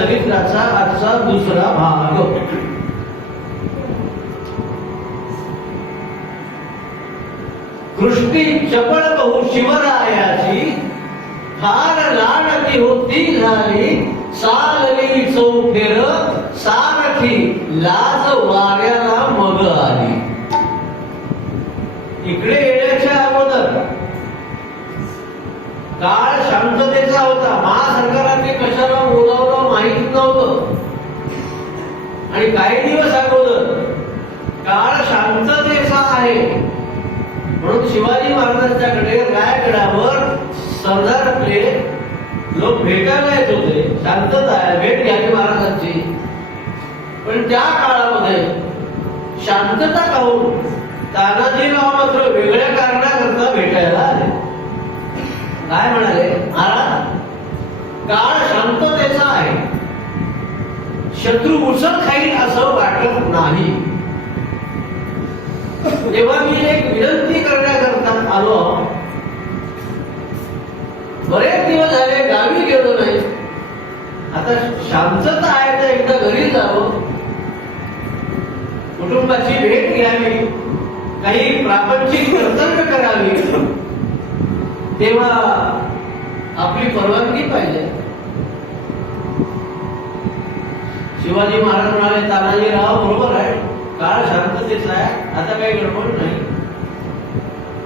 चरित्राचा आजचा दुसरा भाग. दृष्टी चपळ बहु शिवरायाची, फार लाडकी होती झाली, सालली चौफेर सारथी लाज वाऱ्याला मग आली. इकडे येण्याच्या अगोदर काळ शांततेचा होता. महासरकारांनी कशाला बोलावलं माहित नव्हतं. आणि काही दिवस अगोदर काळ शांततेचा आहे म्हणून शिवाजी महाराजांच्याकडे रायगडावर सरदार आपले लोक भेटायला येत होते. शांतता आहे, भेट घ्यावी महाराजांची. पण त्या काळामध्ये शांतता काहून तानाजीराव मात्र वेगळ्या कारणाकरता भेटायला आले. काय म्हणाले? महाराज, काळ शांततेचा आहे, शत्रू उसळ खाईल असं वाटत नाही. तेव्हा मी एक विनंती करण्याकरता आलो. बरेच दिवस झाले गावी गेलो नाही. आता शांतता आहे तर एकदा घरी जावं, कुटुंबाची भेट घ्यावी, काही प्रापंचिक कर्तव्य करावी, तेव्हा आपली परवानगी पाहिजे. शिवाजी महाराज म्हणाले, तानाजीराव बरोबर आहे, काळ शांततेचा आहे, आता काही गडबड नाही.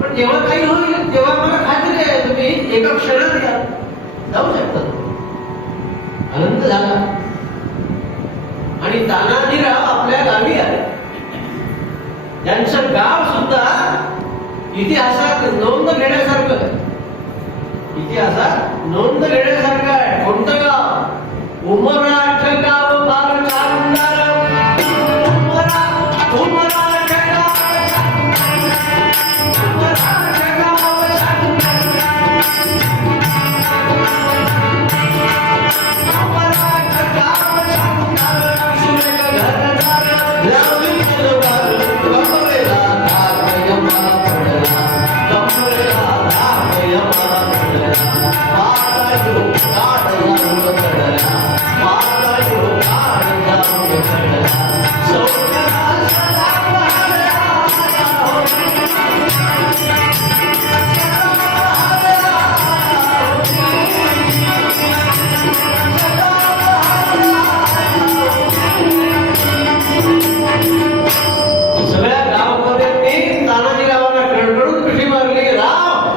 पण जेव्हा काही होईल तेव्हा मला खात्री आहे तुम्ही एका क्षणात या जाऊ शकता. आनंद झाला. आणि तानाजीराव आपल्या गावी आले. त्यांचं गाव सुद्धा इतिहासात नोंद घेण्यासारखं आहे. इतिहासात नोंद घेण्यासारखं आहे. कोणतं गाव? उमराठ गाव बाळ कामदार.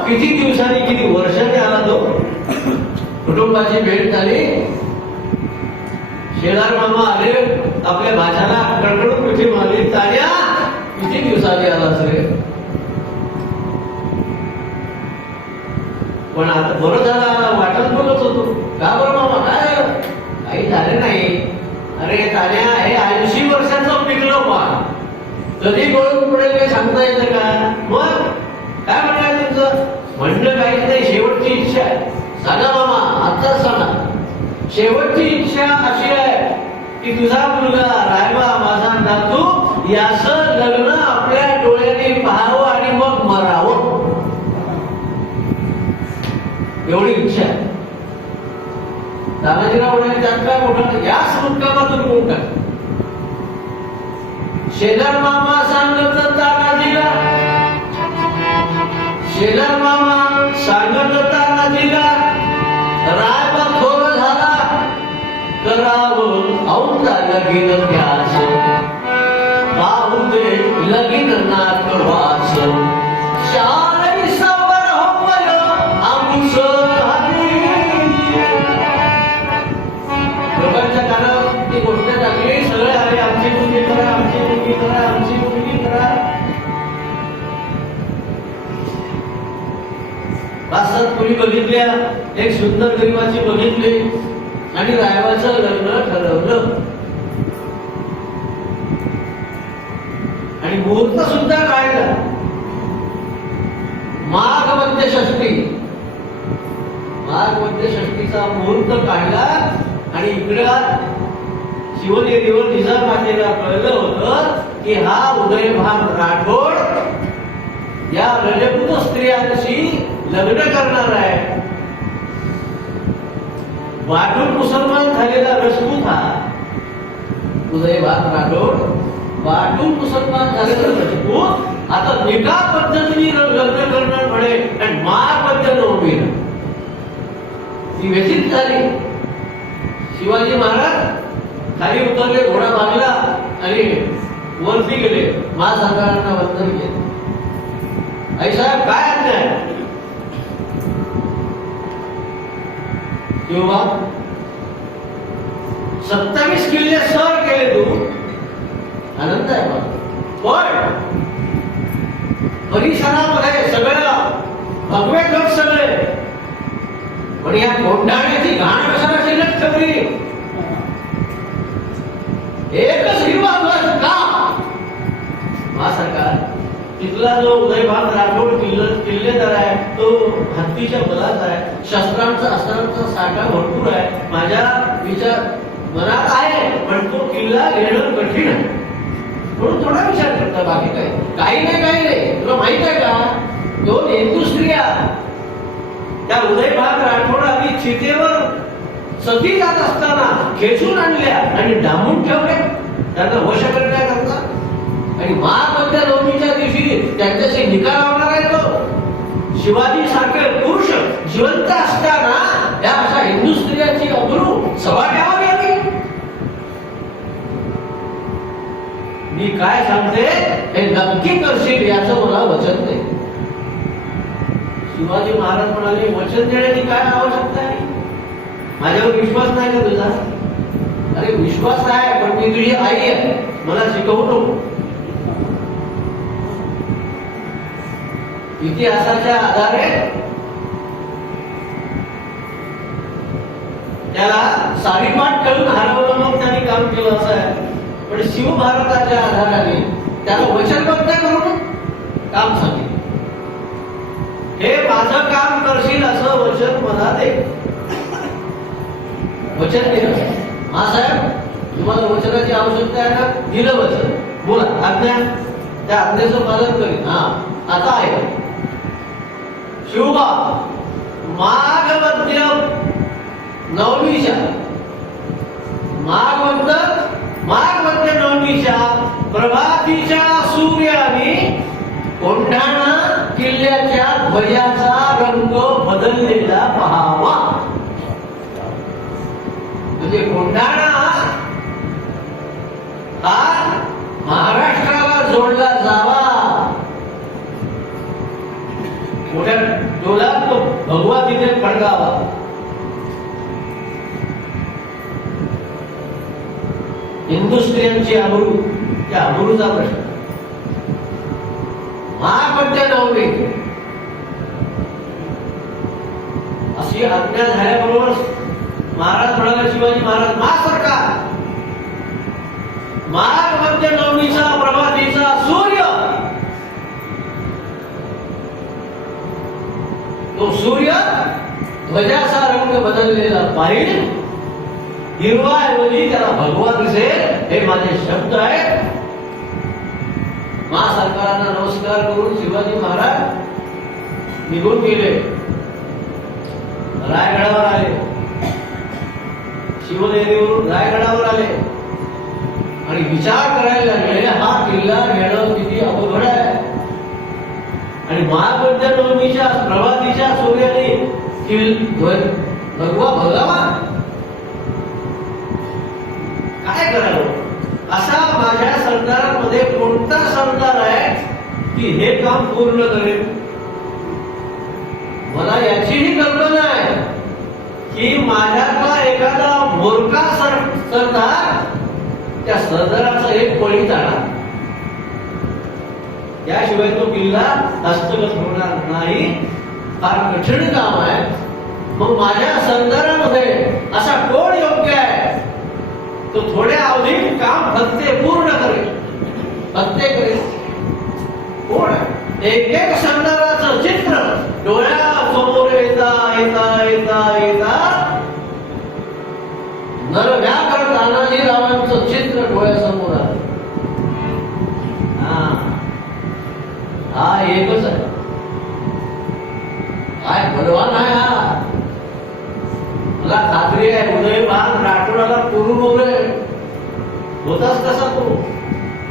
किती दिवसांनी किती वर्षांनी आला तो. कुटुंबाची भेट झाली. शेजार मामा आले, आपल्या भाच्याला कडकडून मिठी मारली. तान्या, किती दिवसांनी आलास रे? पण आता बरं झालं, वाटत बोलत होतो. का बरं मामा, काय झालं? काही झाले नाही. अरे तान्या, हे 80 वर्षाचं पिकलं पा, कधी गळून पडेल काही सांगता येतं का? मग काय म्हणणार तुमचं? म्हणलं काहीच नाही, शेवटची इच्छा आहे. सांगा मामा, आताच सांगा. शेवटची इच्छा अशी आहे की तुझा मुलगा रायबा माझा नातू याचं लग्न आपल्या डोळ्याने पाहावं आणि मग मरावं, एवढी इच्छा आहे. तानाजीराव म्हणाले, त्यात काय मोठं, याच मुक्कामातून कोण काय? शेजार मामा सांगत तानाजीला, शेजार मामा सांगत तानाजीला, रायबा थोर झाला, करावं औंधा लगीन ध्यास, पाहू दे लगीन नाकवास, शालनी सावर होवय आमुस हरी. लोकांच्या कानात ती गोष्ट टाकली. सगळे आले, आमची मुलगी करा, आमची मुलगी करा, आमची मुलगी करा. पाच-सात मुली बघितल्या, एक सुंदर गरिबाची बघितली आणि रायबाचं लग्न ठरवलं. आणि मुहूर्त सुद्धा काढला. माघ मध्य षष्टी, माघ मध्य षष्टीचा मुहूर्त काढला. आणि इकडं शिवनेरीवर जिजामातेला कळलं होतं की हा उदयभान राठोड या रजपूत स्त्रियांशी लग्न करणार आहे. वाटून मुसलमान झालेला राजपूत हा उदयभान राठोड वाटून मुसलमान झालेला राजपूत आता निकाह पद्धतीने लग्न करणार म्हणे आणि महापद्य नवमी ती व्यथित झाली. शिवाजी महाराज खाली उतरले, घोडा भागला आणि वरती गेले. महासरकारांना वंदन केले. आई साहेब काय अन्याय किंवा 27 किल्ले सर केले तू, आनंद आहे मला. पण परिसरामध्ये सगळं भगवे गट सगळे, पण या कोंढाण्याची घाण कशाला शिल्लक ठेवली? एकच हिरवा ध्वज का? महासरकार तिथला जो उदयभान राठोड किल्लेदार आहे तो हत्तीच्या बलाचा आहे, शस्त्रांचा अस्त्रांचा साठा भरपूर आहे. माझ्या विचार मनात आहे, पण तो किल्ला घेणं कठीण आहे म्हणून थोडा विचार करता. बाकी काही नाही. तुला माहित आहे का, 2 हिंदू स्त्रिया त्या उदयभान राठोडांनी चितेवर सती जात असताना खेचून आणल्या आणि डांबून ठेवले त्यांना वश करण्याकरता. आणि महापद्य नवमीच्या दिवशी त्यांच्याशी निकाल लावणार आहे तो. शिवाजी सारखे पुरुष जिवंत असताना या अशा हिंदू स्त्रियांची अब्रू सभाट्यावर यावी. मी काय सांगते हे नक्की करशील याचं मला वचन दे. शिवाजी महाराज म्हणाले, वचन देण्याची काय आवश्यकता आहे? माझ्यावर विश्वास नाही का तुझा? अरे विश्वास आहे, पण मी तुझी आई आहे, मला शिकवू नको. इतिहासाच्या आधारे त्याला सारीपाट करून हरवलं मग त्यांनी काम केलं असं आहे. पण शिवभारताच्या आधाराने त्याला वचनबद्ध करून काम सांगितलं. हे माझं काम करशील असं वचन मला दे. वचन दिलं. हा साहेब तुम्हाला वचनाची आवश्यकता आहे ना? दिलं वचन. बोला आज्ञा. त्या आज्ञेचं पालन करीन. हा आता आहे शिवबा माघवद्य नवमीच्या माघवद्य नवमीच्या प्रभातीच्या सूर्याने कोंढाणा किल्ल्याच्या ध्वजाचा रंग बदललेला पहावा. म्हणजे कोंढाणा हा महाराष्ट्राला जोडला जावा. मोठ्या डोलात तो भगवा तिथे फडकावा. हिंदू स्त्रियांची अब्रू, त्या अब्रूचा प्रश्न. महापद्य नवमी अशी आज्ञा झाल्याबरोबर महाराज म्हणाले, शिवाजी महाराज, महासरकार माघवद्य नवमीचा प्रभातीचा सूर्य, तो सूर्य ध्वजाचा रंग बदललेला पाहिजे. हिरवा ऐवजी त्याला भगवा दिसेल. हे माझे शब्द आहेत. महासरकारांना नमस्कार करून शिवाजी महाराज निघून गेले. रायगडावर आले. शिवनेरीवरून रायगडावर आले आणि विचार करायला लागले, हा किल्ला घेणं किती अवघड आहे. आणि महापद्य नवमीच्या प्रभातीच्या सूर्याने भगवा भगावा. काय करावं? असा माझ्या सरदारांमध्ये कोणता सरदार आहे की हे काम पूर्ण करेल? मला याचीही कल्पना आहे की माझ्यातला एखादा मोरका सरदार त्या सरदाराचा एक पळी जाणार, त्याशिवाय तो किल्ला हस्तगत होणार नाही. फार कठीण काम आहे. मग माझ्या सरदारामध्ये असा कोण योग्य आहे तो थोड्या अवधीत काम फत्ते पूर्ण करेल, फत्ते करेल? कोण? एक एक सरदाराचं चित्र डोळ्यासमोर येता येता येता येता नरव्याघ्र तानाजीरावांचं चित्र डोळ्यासमोर आलं. हा एकच आहे. काय बलवान आहे हा. मला खात्री आहे होताच कसा तो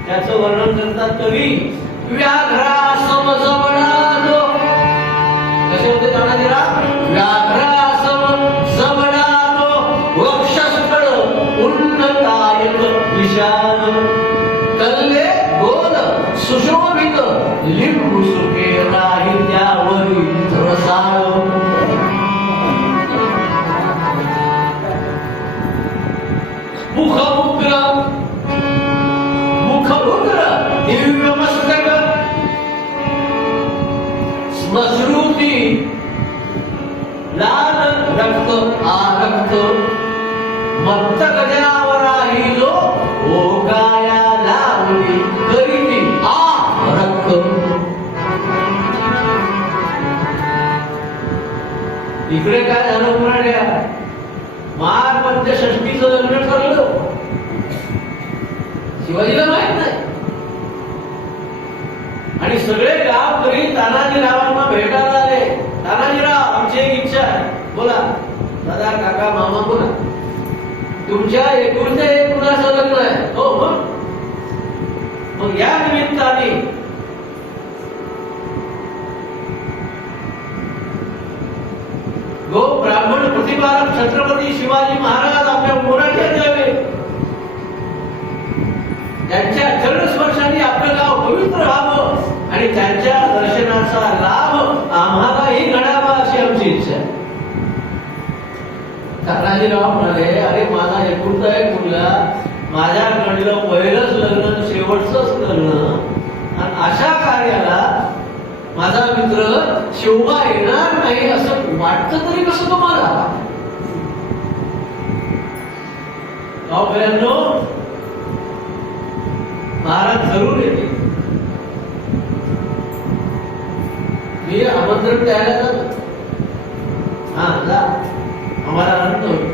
त्याचं वर्णन करतात कवी. व्याघ्रा सम जवळालो, कसे होते तानाजीराव? व्याघ्रा सम जवळालो, वक्षस्थळ उन्नतायक विशाल, कल्ले गोल सुशोभित, लिंबू सुके राही त्यावरी रसाळ. मुखमुग्र दिव्य मस्तक, स्मश्रुती लाल रक्त आरक्त, मत्त गजावराही जो ओगाया लावली करीती आ रक्त. इकडे काय झालं म्हणाल्या? माघ पंचषष्टीचं लग्न ठरलं. शिवाजीला माहित नाही आणि सगळे गावकरी तानाजीरावांना भेटायला आले. तानाजीराव, आमची एक इच्छा आहे. बोला दादा, काका, मामा, बोला. तुमच्या एकुलत्या एक मुलाचं लग्न आहे. हो मग या निमित्ताने गो ब्राह्मण प्रतिपालक छत्रपती शिवाजी महाराज आपल्या मोराठ्यात यावे, त्यांच्या चरणस्पर्शाने आपलं गाव पवित्र व्हावं आणि त्यांच्या दर्शनाचा लाभ आम्हालाही घडावा अशी आमची इच्छा आहे. तानाजीराव म्हणाले, अरे माझा एकुलता एक मुलगा, माझ्याकडलं पहिलंच लग्न, शेवटचंच लग्न, आणि अशा कार्याला माझा मित्र शिवबा येणार नाही असं वाटतं तरी कसं तुम्हाला? गावकऱ्यांनो, महाराज जरूर येते. मी आमंत्रण द्यायला जातो. हा जा, आम्हाला आनंद होईल.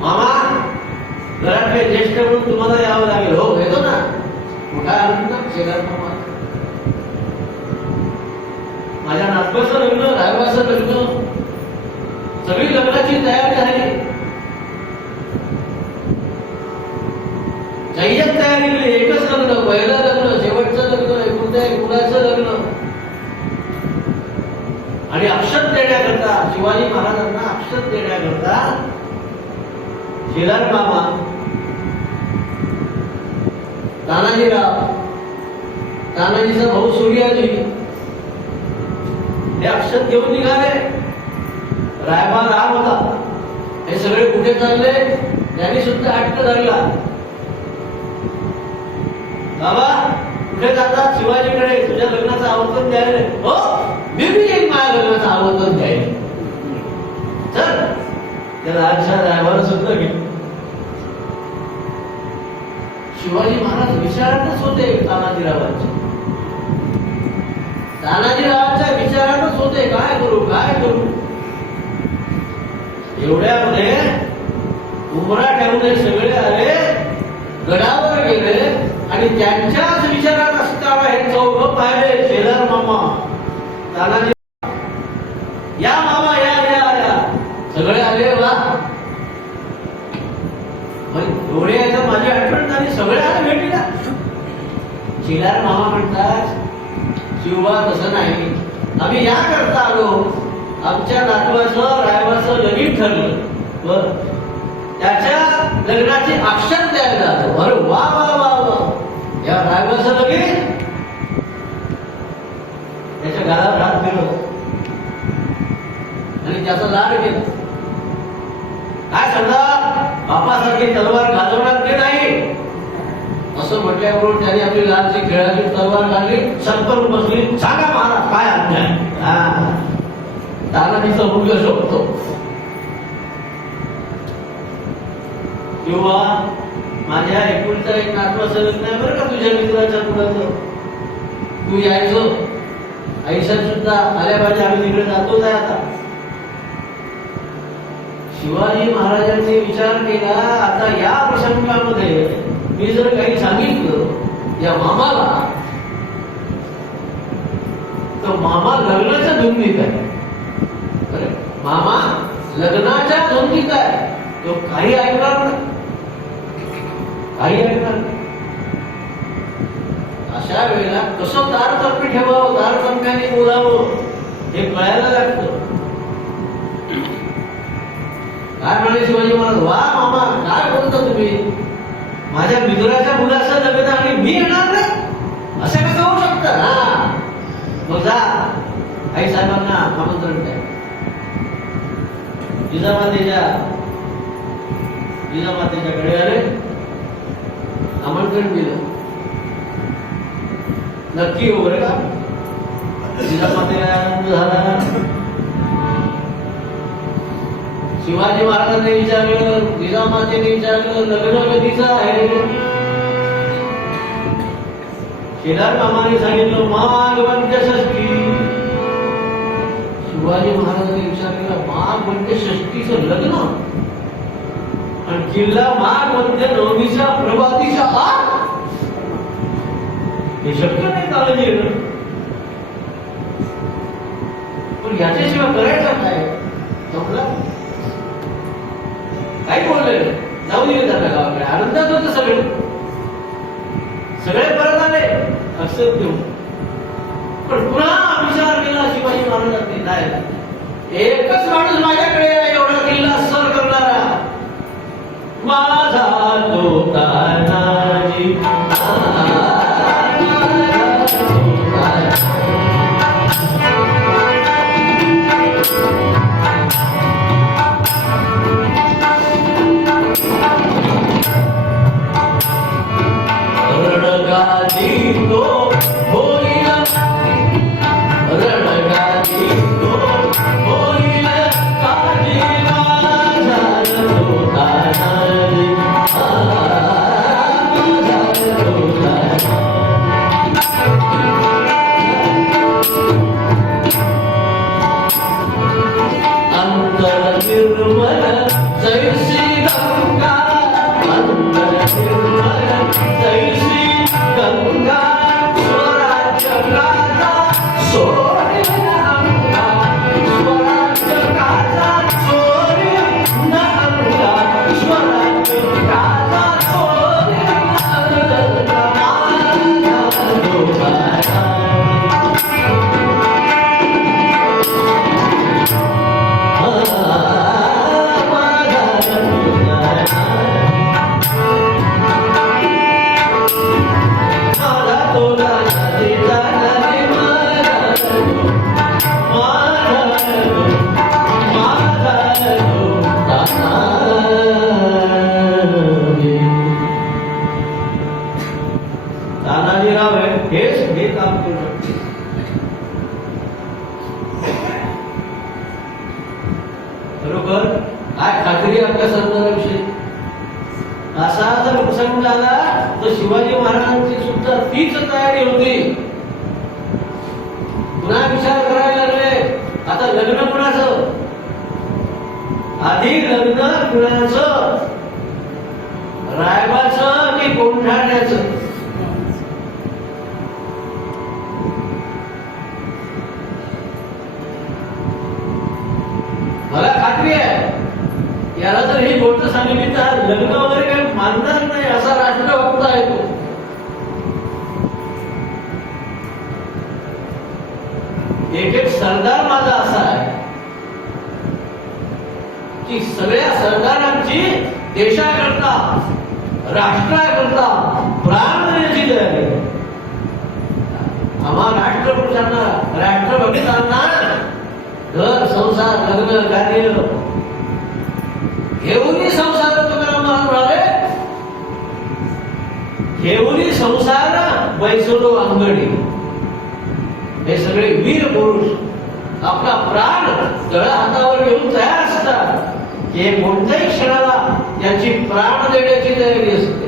मामा, घरातले ज्येष्ठ म्हणून तुम्हाला यावं लागेल. हो, येतो ना. मोठा आनंद शेजार मामा. माझ्या नातवाचं लग्न, रायबाचं लग्न, सगळी लग्नाची तयारी झाली. जय्यत तयारी केली. एकच लग्न, पहिलं लग्न, शेवटचं लग्न, एकुलत्या एक मुलाचं लग्न. आणि अक्षत देण्याकरता, शिवाजी महाराजांना अक्षत देण्याकरता शेलार मामा, तानाजीराव, तानाजीचा भाऊ सूर्याजी हे अक्षत घेऊन निघाले. रायबा राम होता. हे सगळे कुठे चालले? त्यांनी सुद्धा हट्ट धरला. बाबा, कुठे जातात? शिवाजीकडे. तुझ्या लग्नाचं आवर्तन द्यायला. हो, मी एक माझ्या लग्नाचं आवर्तन द्यायला. चल, त्या राजशा रायबाला सुद्धा घेतलं. शिवाजी महाराज विचारातच होते तानाजीरावांच्या. तानाजीरावांच्या विचारातच होते, काय करू काय करू. एवढ्यामध्ये उमराठ्यामध्ये सगळे आले, गडावर गेले आणि त्यांच्याच विचारात असताना हे चौघ पाहिले. शेलार मामा, तानाजी, या मामा, या या या. सगळे आले. वा, एवढे यायचं माझी आठवण झाली. सगळे आले भेटीला. शेलार मामा म्हणतात, शिवबा तसं नाही, आम्ही या करता आलो. आमच्या नातवाचं रायबाचं लगीन ठरलं. बर, त्याच्या लग्नाची अक्षत द्यायला जातो. अरे वा वा वा वा. या रायबाचं लगीन, त्याच्या गालावर हात फिरवला आणि त्याचा लाड केला. काय समजा, बापासारखी तलवार गाजवणार की नाही असं म्हटल्याबरोबर त्याने आपली लालची खेळाची तलवार काढली, सत्करून बसली. सांगा महाराज, काय आज्ञा? तानाजीचा मुलगा शोधतो. किंवा माझ्या एकुलता एक नातवाचं लग्न आहे बरं का, तुझ्या मित्राच्या मुलाचं. तू यायचं. आईशात सुद्धा आल्या पाहिजे. आम्ही तिकडे जातोच आहे आता. शिवाजी महाराजांनी विचार केला, आता या प्रसंगामध्ये मी जर काही सांगितलं या मामाला, तर मामा लग्नाच्या धुंदीत आहे. मामा लग्नाच्या धुंदीत आहे. तो काही ऐकणार नाही. काही ऐकणार नाही. अशा वेळेला कसं तारतम्य ठेवावं, तारतम्याने बोलावं हे कळायला लागतं. काय म्हणाले शिवाजी महाराज, वा मामा काय बोलता तुम्ही, माझ्या मित्राच्या मुलाचं लग्न आणि मी येणार नाही, असं कसं होऊ शकतं. हा मग जा आई साहेबांना आमंत्रण द्या. जिजामातेच्याकडे आले, आमंत्रण दिलं. नक्की हो बरं का. जिजामातेला आनंद झाला. शिवाजी महाराजांनी विचारलं, जिजामातेने विचारलं, लग्न कधीचं आहे. केदार मामाने सांगितलं माघ वद्य षष्ठी. शिवाजी महाराजांनी विचारलेलं माघ वद्य षष्ठीचं लग्न आणि किल्ला माघ वद्य नवमीच्या प्रभातीच्या आत, हे शक्य नाही चाललं गेलं. पण याच्याशिवाय करायचं काय. जमलं काय बोलले, जाऊ दिले त्यांना गावाकडे. आनंदात होतं सगळे, सगळे परत आले अक्षर घेऊन. पण पुन्हा विचार केला शिवाजी महाराजांनी, नाही एकच माणूस माझ्याकडे एवढा किल्ला सर करणारा, माझा तो तानाजी. खरोखर काय खात्री आपल्या सरदाराविषयी. असा जर प्रसंग झाला तर शिवाजी महाराजांची सुद्धा तीच तयारी होती. पुन्हा विचार करायला लागले, आता लग्न कुणाचं, आधी लग्न कुणाचं, रायबाचं की कोंढाण्याचं. मला खात्री आहे याला जर ही गोष्ट सांगितली तर लग्न वगैरे काही मानणार नाही असा राष्ट्रभक्त आहे तो. एक एक सरदार माझा असा आहे की सगळ्या सरदारांची देशाकरता राष्ट्राकरता प्राण देण्याची तयारी. आम्हा राष्ट्रपुरुषांना राष्ट्रभक्तांना घर संसार लग्न कार्य घेऊनही संसार तुकाराम महाराज म्हणाले, घेऊनही संसार बैसलो अंगणी. हे सगळे वीर पुरुष आपला प्राण तळा हातावर घेऊन तयार असतात की कोणत्याही क्षणाला यांची प्राण देण्याची तयारी असते.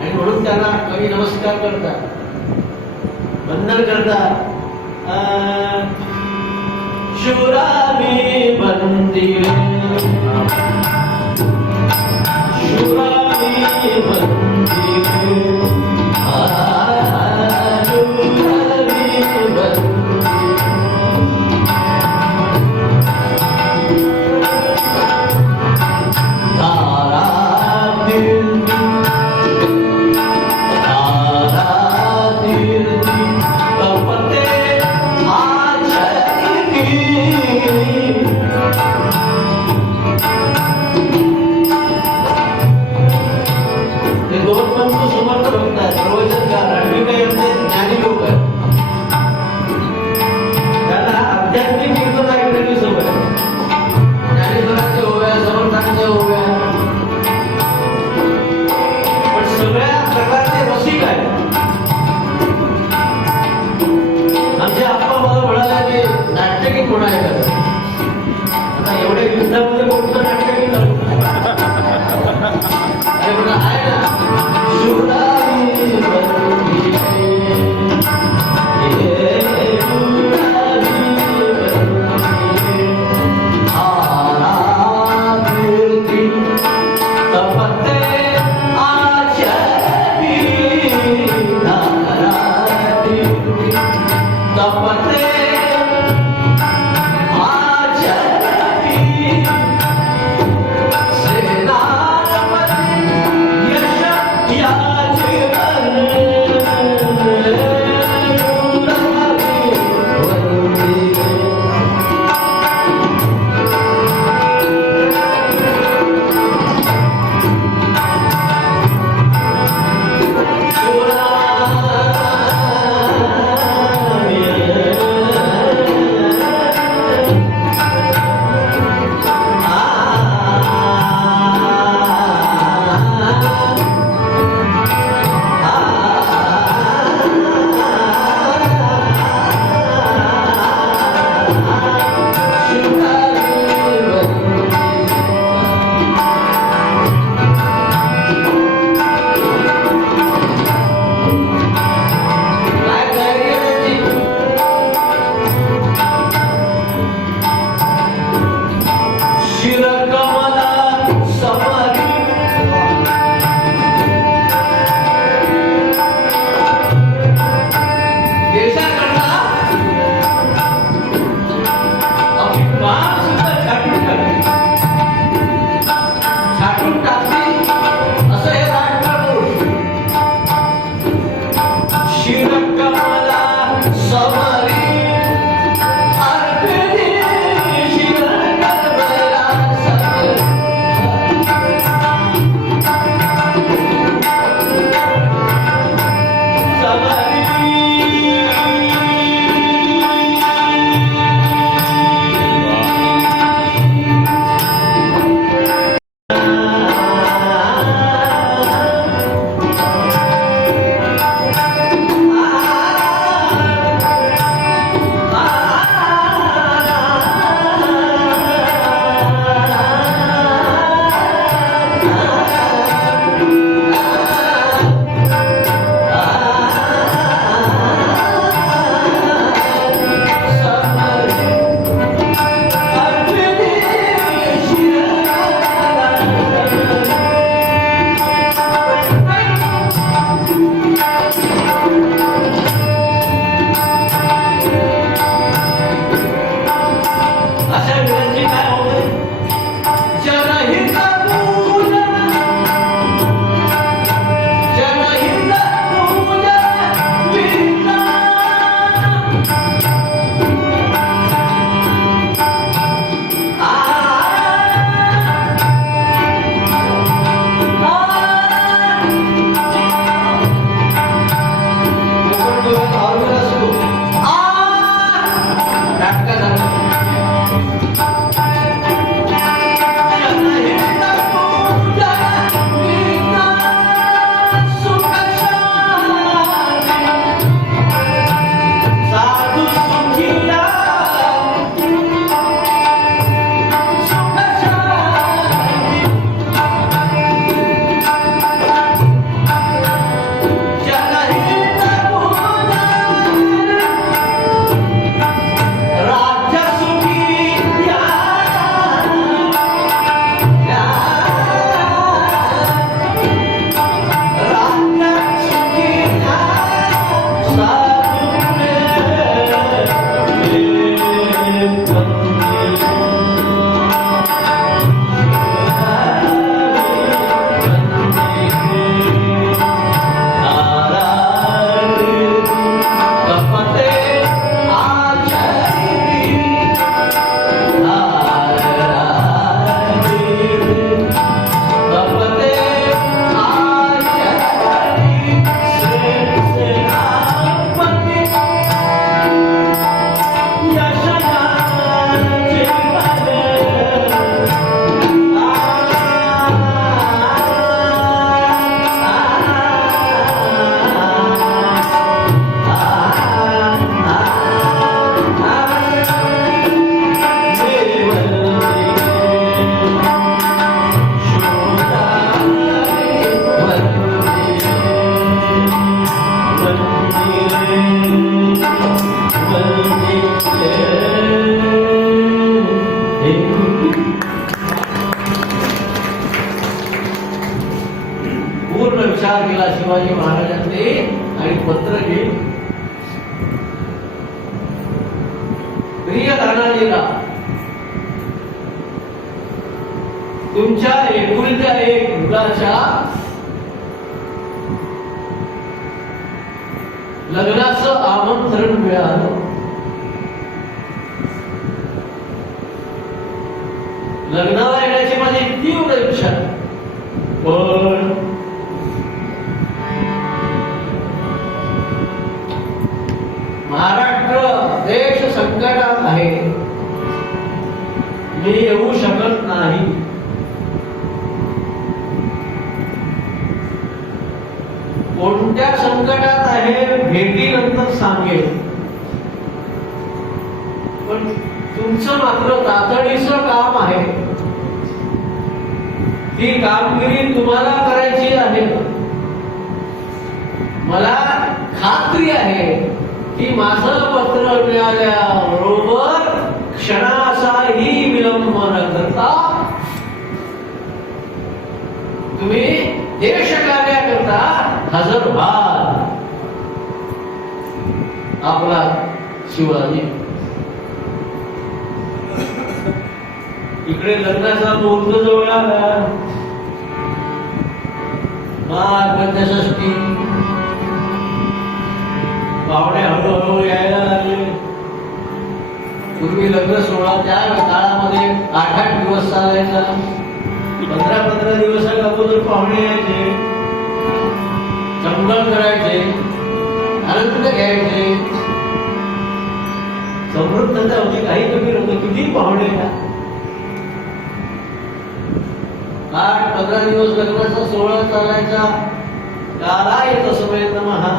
आणि म्हणून त्यांना कवी नमस्कार करतात, वंदन करतात. शुरामी बंदिले, शुरामी बंदिले, शुरामी प्रचार केला शिवाजी महाराजांनी आणि पत्र लिहिलं. प्रिय तानाजीला, तुमच्या एकुलत्या एक मुलाच्या लग्नाचं आमंत्रण मिळालं. लग्नाला येण्याची माझी तीव्र इच्छा, पण महाराष्ट्र देश संकटात आहे, मी येऊ शकत नाही. कोणत्या संकटात आहे भेटीनंतर सांगेल, पण तुमचं मात्र तातडीचं काम आहे. ती कामगिरी तुम्हाला करायची आहे. मला खात्री आहे की माझं पत्र मिळाल्याबरोबर क्षणाचाही विलंब न करता तुम्ही देश कार्याकरता हजर व्हाल. आपला शिवाजी. इकडे लग्नाचा मुहूर्त जवळ आला. पंचषष्टी, पाहुणे हळूहळू यायला लागले. पूर्वी लग्न सोहळा त्या काळामध्ये 8-8 दिवस चालायचा. 15-15 दिवसाच्या अगोदर पाहुणे यायचे, संबळ करायचे, आनंद घ्यायचे. समृद्धता होती, काही कमी नव्हतं. किती पाहुणे या 8-15 दिवस लग्नाचा सोहळा चालायचा. काला येतो समय महा.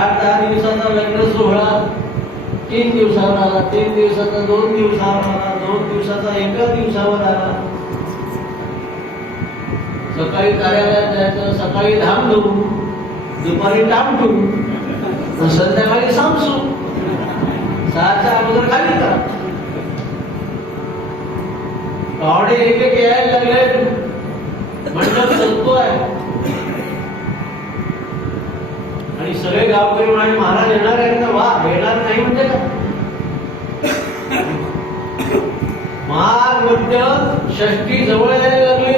8-10 दिवसाचा लग्न सोहळा 3 दिवसावर आला, 3 दिवसाचा 2 दिवसावर आला, 2 दिवसाचा 1 दिवसावर आला. सकाळी कार्यालयात जायचं, सकाळी धामधूम, दुपारी टामटूम, संध्याकाळी सामसू. 6च्या अगोदर खाली करा. पाहुणे एक एक यायला लागले. मंडप सजतोय आणि सगळे गावकरी म्हणाले महाराज येणार आहेत का? वा, येणार नाही म्हणजे का? माघ मध्य षष्टी जवळ यायला लागली.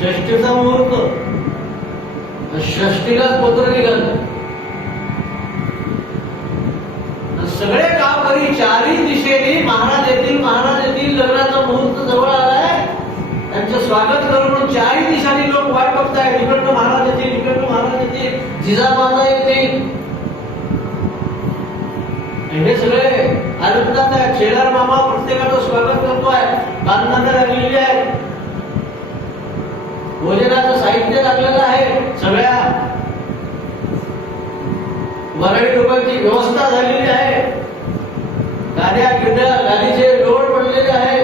षष्टीचा मुहूर्त, षष्टीलाच पत्र निघालं. सगळे गावकरी चारही दिशेने महाराज येतील, लग्नाचा मुहूर्त जवळ आलाय, त्यांचं स्वागत करून म्हणून चारही दिशांनी लोक वाट बघतायत. इकडनं महाराज येतील, इकडनं महाराज येतील, जिजाबाई येतील. हे सगळे आनंदात आहेत. शेलार मामा प्रत्येकाचं स्वागत करतोय. बांधणं लागलेली आहे, भोजनाचं साहित्य लागलेलं आहे, सगळ्या वराडी लोकांची व्यवस्था झालेली आहे. गाड्या गिड्या गाडीचे लोड पडलेले आहे.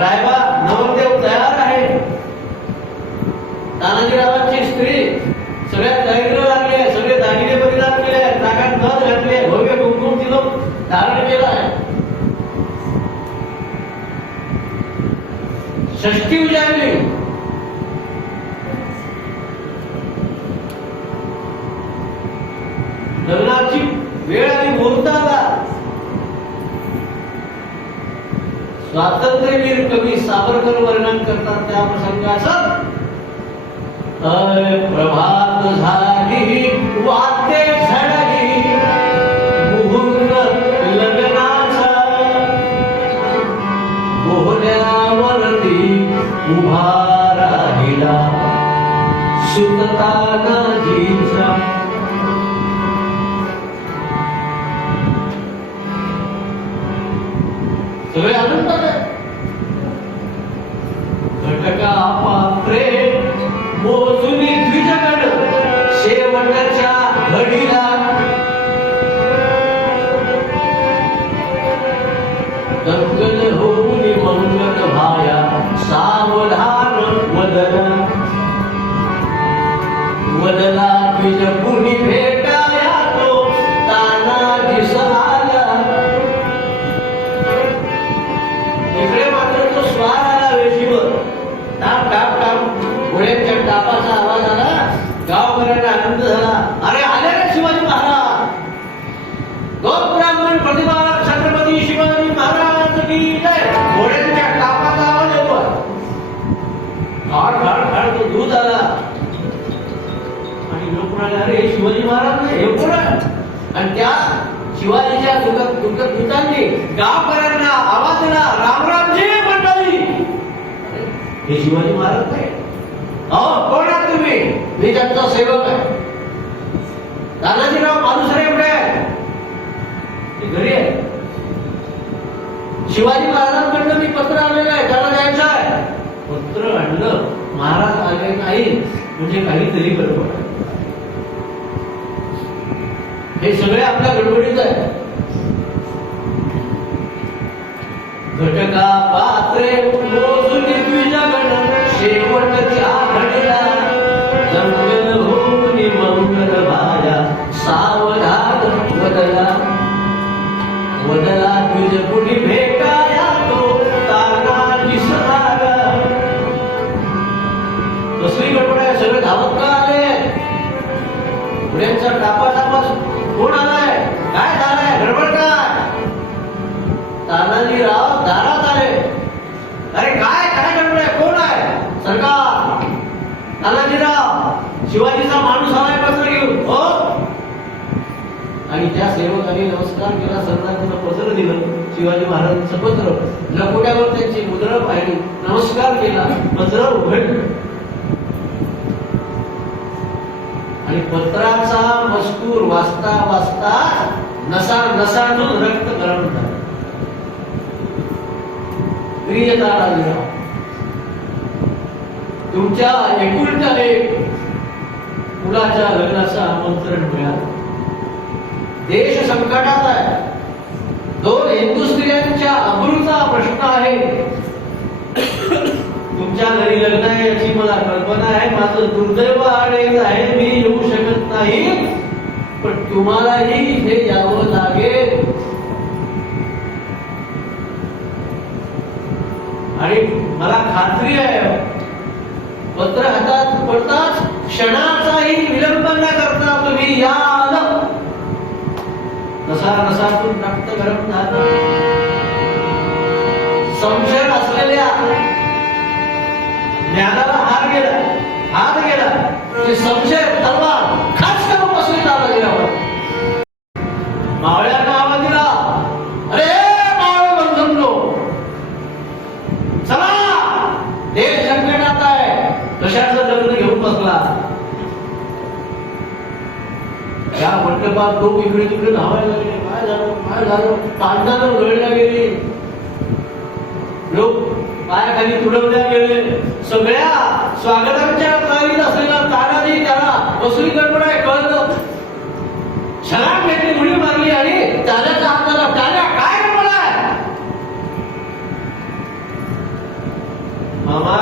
रायबा नवरदेव तयार आहे. तानाजीरावांची स्त्री सगळ्यात धैर्य लागले आहे. सगळे दागिने परिधान केले आहेत, नाकात नथ घातले, भव्य कुंकुम तिलक धारण केलं आहे. षष्टी उजाडली. लग्नाची वेळ आणि मुहूर्त आला. स्वातंत्र्यवीर कवी सावरकर वर्णन करतात त्या प्रसंगाचं. प्रभात झाली, वाते झडली, मुहूर्त लग्नाचा, बोहल्यावरती उभा राहिला सुतानाजीचा. सगळे आनंदात आहे. घटका पात्रे मोजून द्विजगण शेवटच्या घडीला दंगल होऊन मंगल भाया सावधान वदना. वदला द्विज कुणी भेटाया तो तानाजीस आला. प्रतिभा छत्रपती शिवाजी महाराज की जय. घोड्यांच्या टापाचा आवाज येतो. खाड खाड खाड तो दूध आला आणि लोक म्हणाले, अरे हे शिवाजी महाराज नाही, हे कोण आहे? आणि त्या शिवाजीच्या दूतांनी गावकऱ्यांना आवाज दिला, रामरामजी मंडळी. हे शिवाजी महाराज नाही. अहो कोण आहात तुम्ही? मी त्यांचा सेवक आहे. तानाजीराव मालुसरे कुठे आहे? घरी आहे. शिवाजी महाराजांकडनं मी पत्र आणलेलं आहे, त्याला द्यायचं आहे. पत्र आणलं, महाराज आले नाही म्हणजे काहीतरी गडबड आहे. हे सगळे आपल्या गडबडीत आहे. घटका पात्रे मोजून द्विजगण शेवटच्या घडीला जंगल होऊन मंगल भाया सावधान वदला वदला तुझ कुणी भेटाया तो ताना दिसणारा. कसली गडबड आहे? सगळे धावत का आले? पुढ्यांचा टापा कोण आलाय? काय झालंय? गडबड काय? तानाजीराव दारात आले. अरे काय काय गडबड आहे? कोण आहे? सरकार. तानाजीराव, शिवाजीचा माणूस आलाय पत्र घेऊन. हो. आणि त्या सेवकाने नमस्कार केला, सरदारांना पत्र दिलं, शिवाजी महाराजांचं पत्र. लकोट्यावर त्यांची मुद्रा पाहिली, नमस्कार केला, पत्र उघडलं आणि पत्राचा मजकूर वाचता वाचता नसातून रक्त गरम झालं. प्रिय तानाजीराव, तुमच्या एकुलत्या एक मुलाच्या लग्नाचं आमंत्रण मिळालं. देश संकटात आहे. 2 हिंदू स्त्रियांच्या अब्रूचा प्रश्न आहे. तुमच्या घरी लग्न आहे याची मला कल्पना आहे. माझं दुर्दैव आहे, मी येऊ शकत नाही, पण तुम्हालाही इथे यावं लागेल. आणि मला खात्री आहे, पत्र हातात पडताच क्षणाचाही विलंब न करता तुम्ही याल. नसातून रक्त गरम झालं. संशय असलेल्या ज्ञानाला हात गेला. ते संशय तलवार खास करून बसली तानाजीराव. मावळ्यांना आवाज दिला, अरे मावळे बंधूंनो, चला, देश संकटात आहे. कशाचं लग्न घेऊन बसला? त्या मंडपात लोक इकडे तिकडे धावायला लागले. काय झालं? पांढरानं गळल्या गेली. लोक पायाखाली तुडवल्या गेले. सगळ्या स्वागतांच्या तयारीत असलेला तानाजी त्याला कसली गडबड आहे कळलं. छलांग घेतली, उडी मारली आणि त्याच्या हाताला त्याला काय गडबड आहे? मामा,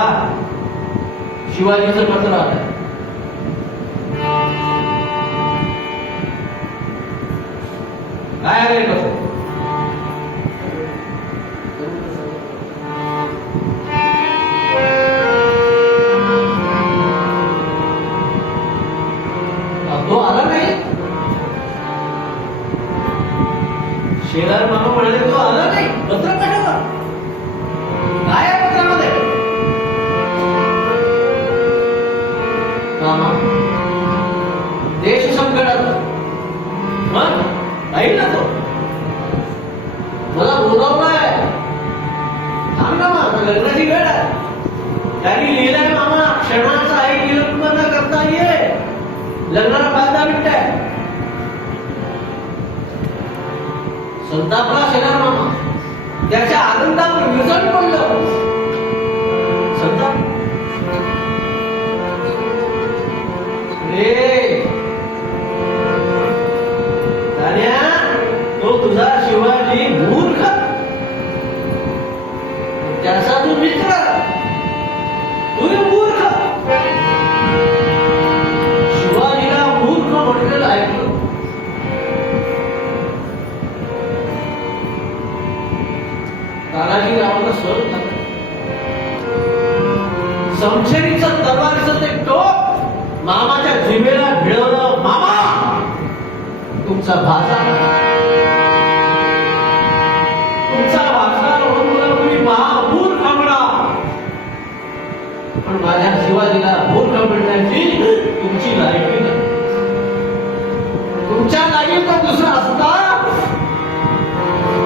शिवाजीचं पत्र आलं. काय आहे कसं? तो आला नाही. शेलार मामा म्हणाले, तो आला नाही. पत्र कशावर? काय आहे पत्रामध्ये? मामा, देश संकटात. मग नाही ना तो मला बोलावलाय. थांब ना मामा, लग्नाची वेळ आहे. त्यांनी लिहिलंय मामा, क्षणाचा एक विलंब न करता ये. लग्नाला 5-10 मिनिटं आहे. संतापला शेलार मामा. त्याच्या आनंदावर विरजण पडलं. संताप. तो तुझा शिवाजी मूर्ख, त्याचा तू मित्र, तू मूर्ख. शिवाजीला मूर्ख म्हटलेलं ऐकलं. तानाजीरावाला सहज झालं. संशयीचं तलवारीचं ते टोक मामाच्या जिभेला भिडवलं. मामा, तुमचा भाचा तुमची लायकी नाही. तुमच्या जागी तो दुसरा असता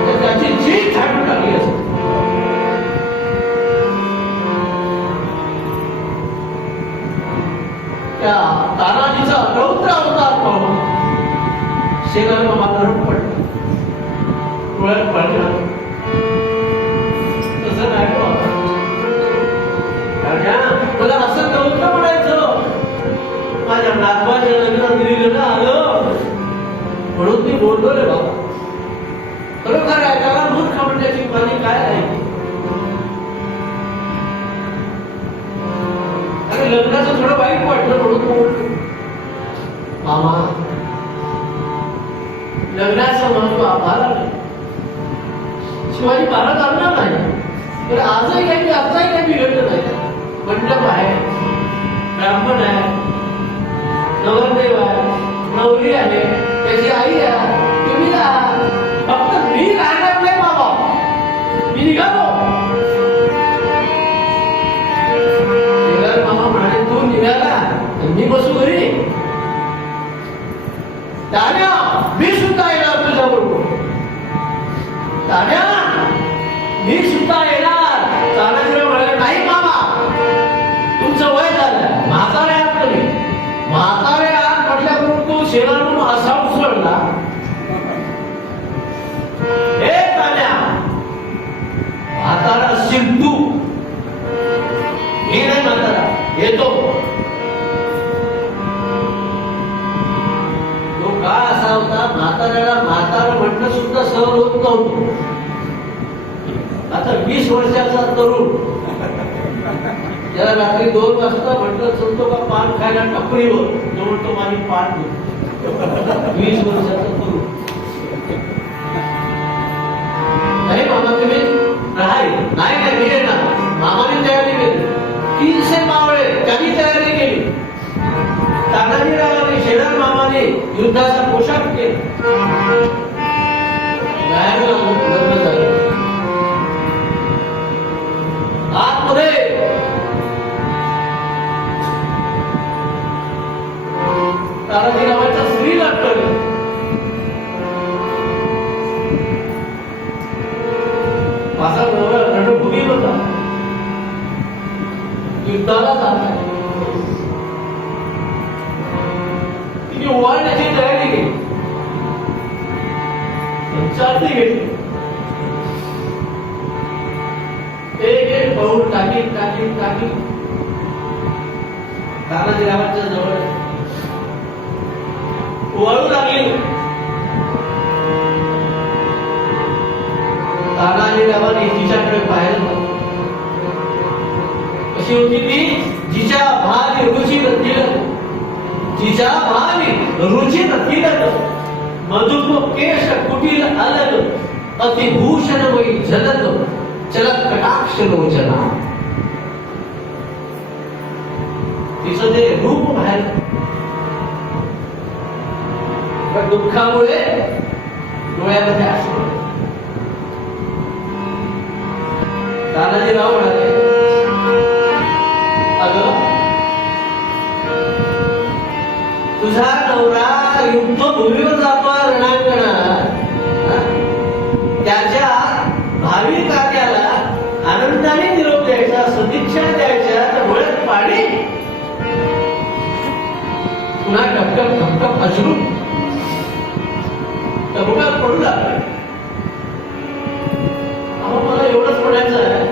तर त्याची जीभ झाडून टाकली असते. त्या तानाजीचा रौद्र अवतार पाहून शेगर मामा धरून पडला. डोळ्यात पडला. तसं नाही बाबा. मला असं नव्हतं म्हणायचं. माझ्या नातवाच्या लग्नात दिलेलं आलं म्हणून मी बोललो रे बाबा. खरोखर आहे त्याला मूर्ख म्हणण्याची माझी काय आहे. आणि लग्नाचं थोडं वाईट वाटलं म्हणून बोलतो. मामा लग्नाचं महत्व आम्हाला शिवाजी महाराज आणणार नाही तर आजही काही आजचाही काही बिघडलं नाही. मंडप आहे, ब्राह्मण आहे, नवरदेव आहे, नवरी आहे, त्याची आई आहे, तुम्ही फक्त मी राहणार नाही बाबा. मी निघालो. मामा म्हणाले तू निघाला मी बसू घरी. तान्या मी सुद्धा येणार तुझ्या बरोबर. तान्या मी सुद्धा येणार. तानाजीराव म्हणाले नाही मामा तुमचं वय झालं. म्हातारे आहात तुम्ही. म्हातारे आहात म्हटल्याबरोबर तू शेणातून असा उसळला. हे तान्या म्हातारा असशील तू. मी नाही म्हातारा. येतो. तो का असा होता म्हाताऱ्याला म्हातारा म्हटलं सुद्धा सहन होत नव्हतं. आता 20 वर्षाचा तरुण त्याला रात्री 2 वाजता म्हटलं चलतो का पान खायला टपरीवर तो म्हणतो माझी पान दूध. 20 वर्षाचा तरुण. नाही मामा तुम्ही नाही नाही मी येणार. मामाने तयारी केली. 300 मावळे त्यांनी तयारी केली. तानाजीरावांनी शेजार मामाने युद्धाचा पोशाख केला. लग्न झालं. आतमध्ये तानाजीरावांचा स्त्री लागतो. माझा नवरा रणभूमी होता. युद्धाला जात तिने ओवाळण्याची तयारी केली. संचारती घेतली. एक एक पाऊल टाकीत टाकीत टाकीत तानाजीरावांच्या जवळ ओवाळू लागली. तानाजीरावांनी तिच्याकडे पाहिलं. कशी होती ती. जिच्या भावी रुची रथिलं. जिच्या भावी रुची रथिलं. मधुप केश कुटील अलग अतिभूषणमयी झलक चलत कटाक्ष लोचना. तिचं ते रूप बाहेर. पण दुःखामुळे डोळ्यामध्ये अश्रू. तानाजीराव म्हणाले अगं तुझा नवरा युद्धभूमीवर जातोय रणांगणात. त्याच्या भावी कार्याला आनंदाने निरोप द्यायचा, सदिच्छा द्यायच्या तर डोळ्यात पाणी. पुन्हा टपटप टपटप अश्रू टबुकात पडू लागले. मला एवढंच म्हणायचं आहे.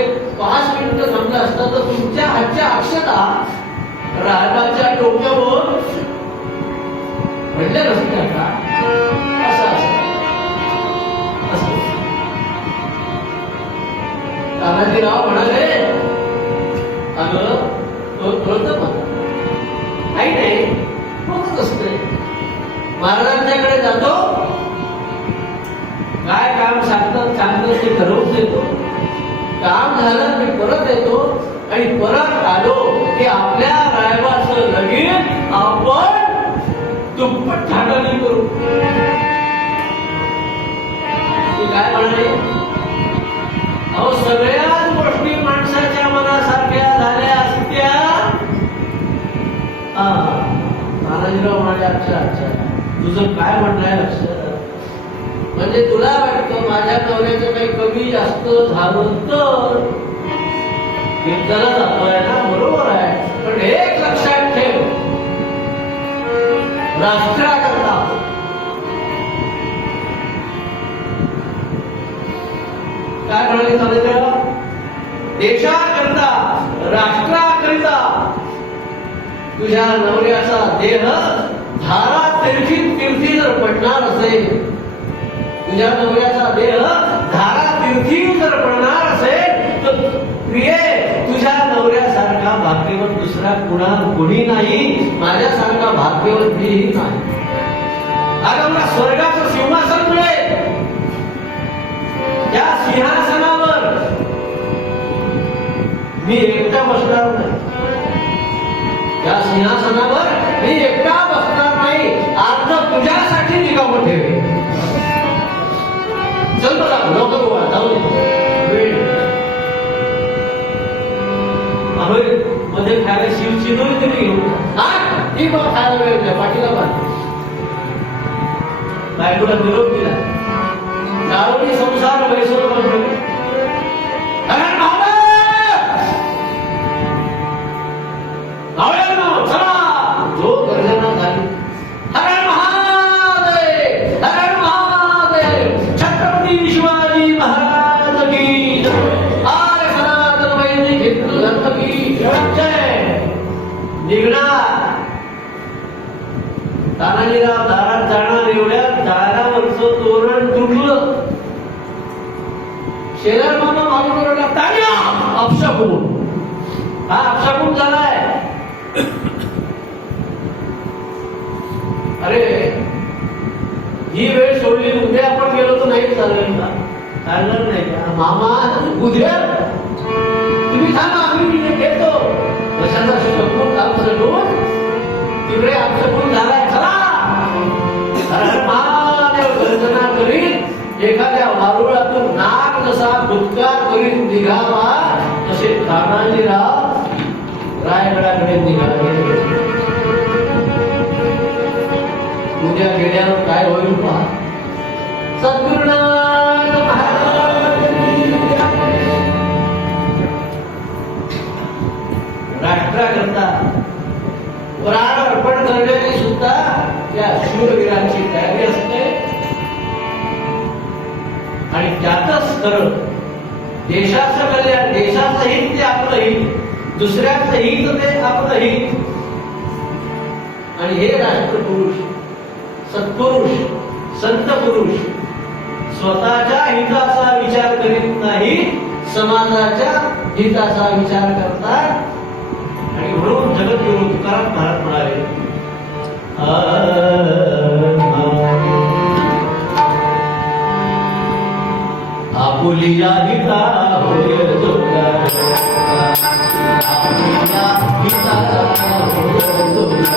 एक 5 मिनिटं थांबलं असतं तर तुमच्या हातच्या अक्षता रायबाच्या डोक्यावर पडल्या नसत्या का. असं असं तानाजीराव म्हणाले अगं तो कळतं मला. काही नाही होतच असते. महाराजांच्याकडे जातो. काय काम सांगतात ते ठरवून देतो. काम झालं मी परत येतो आणि परत आलो की आपल्या रायबाचं लगीन आपण दुप्पट ठाणाने करू. ती काय म्हणाले अहो सगळ्याच गोष्टी माणसाच्या मनासारख्या झाल्या असत्या अच्छा अच्छा अच्छा, तुझं काय म्हणणं आहे लक्षात. म्हणजे तुला वाटतं माझ्या नवऱ्याचं काही कमी जास्त झालं तर कीर्तनाला जातोय ना, बरोबर आहे. पण एक लक्षात ठेव, राष्ट्राकरता काय म्हणाले चालू, देशाकरता राष्ट्राकरिता तुझ्या नवऱ्याचा देह धारा तीर्थी जर पडणार असेल, तुझ्या नवऱ्याचा देह धारा तीर्थी जर पडणार असेल तर प्रिये, तुझ्या नवऱ्यासारखा भाग्यवत दुसरा कोणी नाही, माझ्यासारखा भाग्यवत मीही नाही. आता मला स्वर्गाचं सिंहासन मिळेल, त्या सिंहासनावर मी एकटा बसणार नाही, त्या सिंहासनावर मी एकटा बसणार नाही, अर्ध तुझ्यासाठी निघावं ठेवे. चल बघा, लवकर उभा जाऊ वेळ मध्ये खायला शिवची दोन तरी घेऊन ती बघ, खायला वेळ द्या पाठीला पण बायकोला निरोप दिला, जावडी संसार वैसोर बनवले. चला, जो गर्जना झाली, हर महादेव, हर महादेव, छत्रपती शिवाजी महाराज की आर्य सनातन वैदिक हिंदू धर्म की जय. निघणार तानाजीराव दारात जाणार, एवढ्या दारावरचं तोरण तुटलं. शेजार मामा मागून ओरडला, तान्या, अपशकुन. हा अपशकुन झालाय. अरे ही वेळ सोडली, उद्या आपण गेलो तर नाही चालेल का? चालणार नाही का? मामा उद्या तुम्ही थांबा, आम्ही घेतो. कशाचा शकून अपशकुन, तिकडे अपशकुन झालाय. चला, महादेव गर्जना करीत एखाद्या वारुळातून नाक जसा भुतकार करीत निघावा, तसे तानाजीराव रायगडाकडे निघाले. उद्या गेल्यावर काय होईल पहा. सद्गुरुनाथ महाराज राष्ट्राकरता प्राण अर्पण करण्याची सुद्धा त्या शूरवीरांची तयारी असते. आणि त्यातच खरं देशाचं कल्याण, देशाचं हित ते आपलं हित, दुसऱ्याचं हित ते आपलं हित. आणि हे राष्ट्रपुरुष, सत्पुरुष, संत पुरुष स्वतःच्या हिताचा विचार करीत नाही, समाजाच्या हिताचा विचार करतात. आणि म्हणून जगद्गुरु तुकाराम महाराज म्हणाले, आपुलिया हिता होय जोगा, आपुलिया हिता होय जोगा.